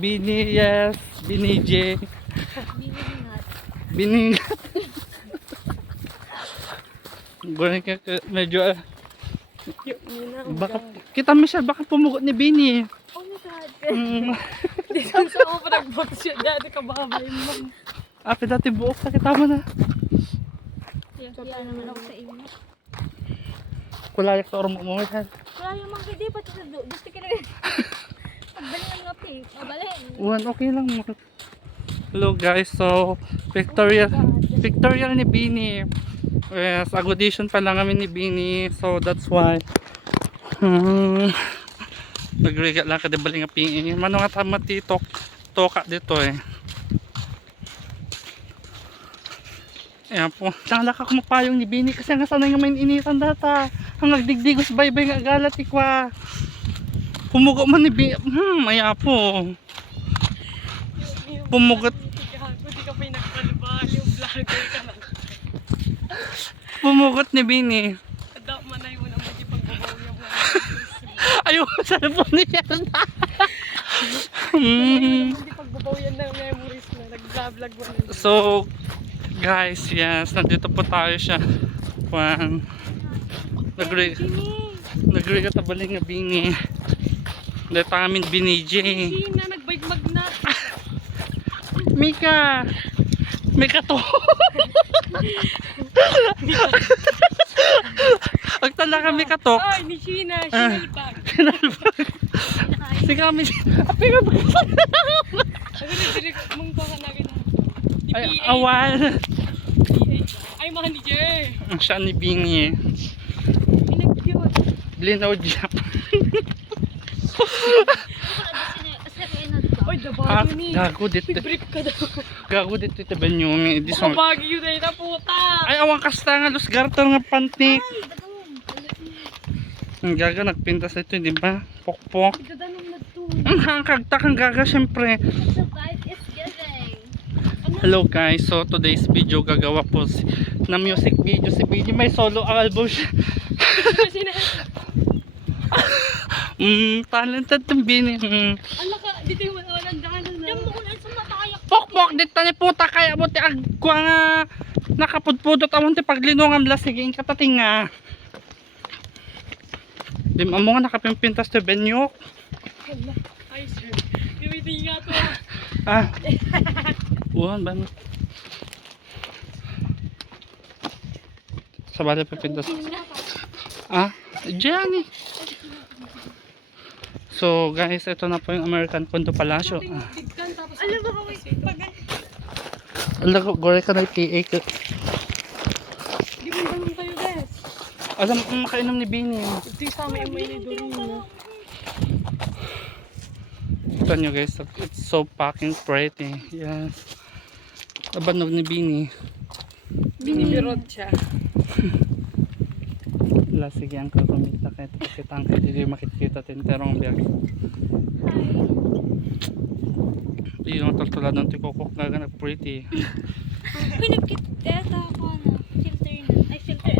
Bini, yes. Bini J. Biningat. Bini. Gurin ka, medyo, baka, kita Michelle, baka pumugot ni Bini. Oh my God. Mm. Di sa ako pa nag-box yun. Dati kababay mo. Api dati buok, sakita mo na. Kaya naman ako sa inyo. Kulayak sa ormo mo, Michelle. Wala yung mga hindi pa sa do. Gusto ka na. Pagbalin ang ngapi. Pabalin. Uwan, okay lang. Hello guys, so Victoria ni Bini. Yes, audition pa lang kami ni Bini, so that's why. Nagrigat lang kada baling api. Mano nga tama titok toka dito eh. Ayan po, nalaka ko magpayong ni Bini kasi nga sana nga may initan data. Ang nagdigdigos baybay nga galat ikwa. Pumugo man ni Bini. Ayan po. Pumugot. Hindi ka pa yung nagpalibal. Yung vlogger ka lang. Pumugot ni Bini. Ada man na yung unang magipagbabaw yung Ayaw sa cellphone niya. hindi pagbabaw yan ng memories na nag-vlog mo na. So guys, yes, nandito po tayo siya. Juan. Nagri ka tabaling nga Bini. Dito amin Bini J. Sina nagbike magnat. Mika. Mika to. Agtala kami ka to. Ay, ni Sheena. Shinalbag. Si kami. Api nga ba? Ako nagdirig mong baka namin. Ay, awal. Ay, manager. Siya ni Bini. Pinag-cute. Blinaw Jack. Oy, dabago ni. Gago dito. Nag-brief ka daw. Gago dito ito ba nyo? Kabagi yun ay na puta. Ay, awang kasta nga. Los garter nga pantik. Ang gaga nagpintas ito, di ba? Pokpok. Gadanong na to. Ang kagtak ang gaga, syempre. The vibe is giving. Hello guys, so today's video gagawa po na music video si Bini. May solo album siya. Talented ng Bini. Ala ka, dito yung walang daanan na. Yung maulan sa matayak. Pokpok, dito ni puta kaya mo ti agwa nga nakapudpudot awon ti paglinungam la sige katating nga. Di mo nga nakapimpintas ti Benyok. Ay sir, gamitin nga to. Ah. Uwan ba? Sa bala pipintas. Ah, Gianni. So guys, ito na po yung American Condo Palacio. Alam mo kung pag Alam ko, gore ka na TA ka. di mo ganun kayo guys. Alam mo, makainom ni Bini. Ito yung sama yung may nidorin mo. Ito nyo guys, it's so fucking pretty. Yes. Abanog ni Bini. Binibirot siya. Wala, sige ang kakamita kahit pakita ang kahit hindi makikita tinterong biyag. Hindi yung tulad ng tikokok na ganag pretty. Uy, nagkita ako na. Filter na. Ay, filter.